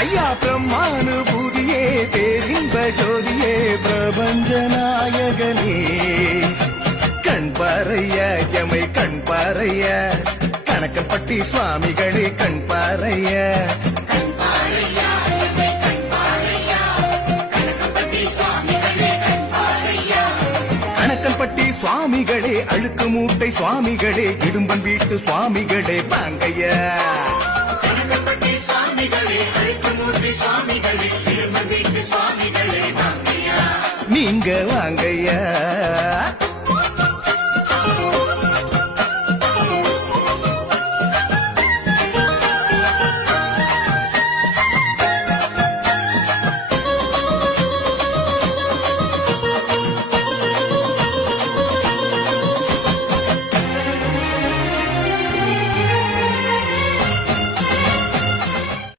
ஐயா பிரம்மானுபூதியே பேரின்ப ஜோதியே பிரபஞ்ச நாயகனே கண் பாறையா எமை கண் பாறையா கணக்கன்பட்டி சுவாமிகளே கண் பாறையா கணக்கன்பட்டி சுவாமிகளே அழுக்கு மூட்டை சுவாமிகளே இடும்பன் வீட்டு சுவாமிகளே பாங்கையா கணக்கன்பட்டி சுவாமிகளே அழுக்கு மூட்டை சுவாமிகளே